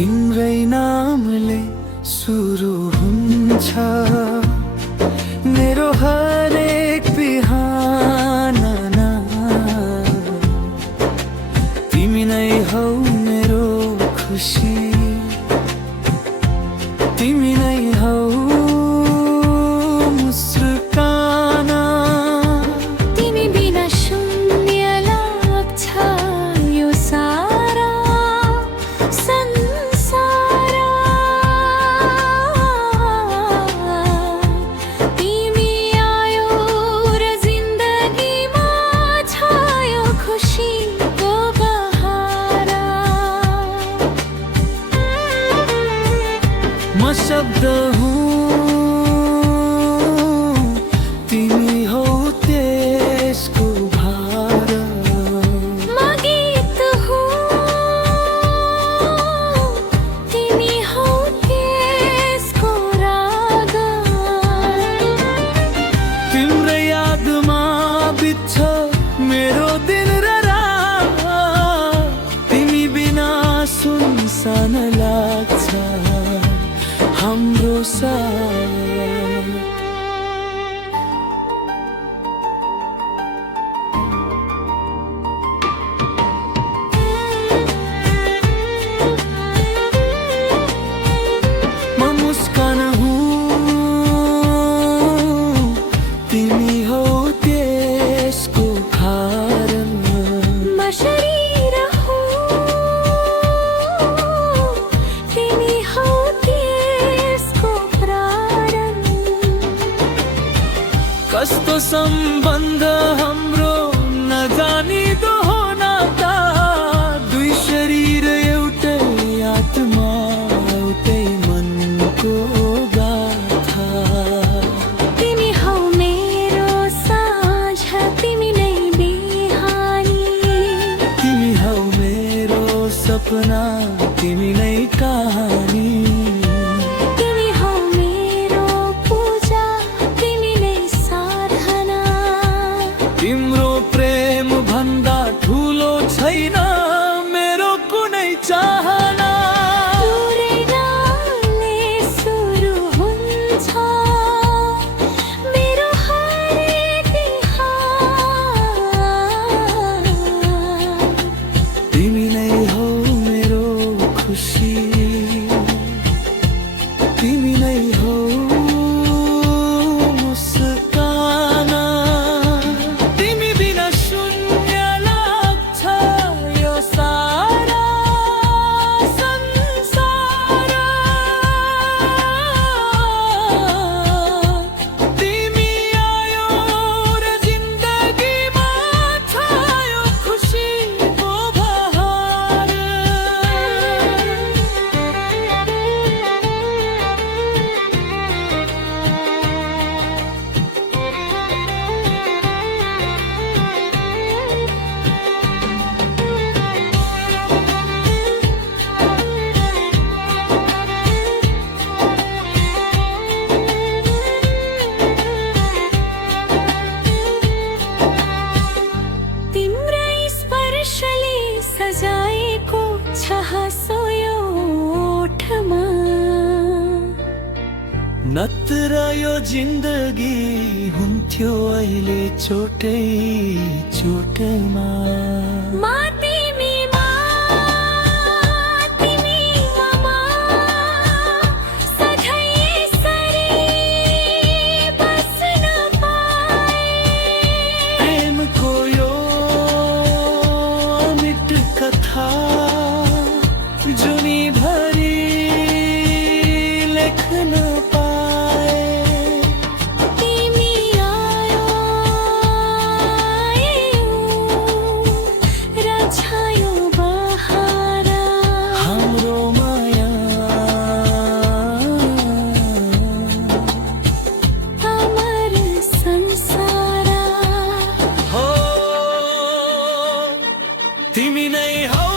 तिम्रै नामले सुरु हुन्छ मेरो हरेक बिहान। तिमी नै हौ मेरो खुसी, तिमी नै हौ मुस्काना। तिमी बिना शून्य लाग्छ यो सारा संसार। तिमी आयो र जिन्दगीमा छायो खुशीको बहार। म शब्द हुँ, तिमी हौ त्यसको भार। म गीत हुँ, तिमी हौ त्यसको राग। तिम्रो यादमा बित्छ मेरो दिन र रात। तिमी बिना सुनसान लाग्छ हाम्रो साथ। म मुस्कान हुँ, तिमी हौ त्यसको कारण। म शरीर हुँ, तिमी हौ त्यसको प्राण। कस्तो सम्बन्ध हाम्रो नजानिदो हो नाता। दुई शरीर एउटै आत्मा एउटै मनको गाथा। तिमी हौ मेरो साँझ, तिमी नै बिहानी। तिमी हौ मेरो सपना, तिमी नै कहानी। तिमी हौ मेरो पूजा, तिमी नै साधना। तिम्रो प्रेम भन्दा ठुलो छैन मेरो कुनै चाहना। तिम्रै नामले सुरु हुन्छ मेरो हरेक बिहान। तिमी नै हौ मेरो खुसी, तिमी नै हौ मुस्काना। तिमी बिना शून्य लाग्छ यो सारा संसार। तिमी आयो र जिन्दगीमा छायो खुशीको बहार। तिम्रै स्पर्शले सजाएको छ हाँसो यो ओठमा। नत्र यो जिन्दगी हुन्थ्यो अहिले चोटै चोटमा। म तिमीमा, तिमी ममा सधैँ यसरी बस्न पाए। प्रेमको यो अमिट कथा जुनीभरि लेख्न पाए। तिमी आयो र छायो बहार। हाम्रो माया अमर संसार। हो, तिमी नै हौ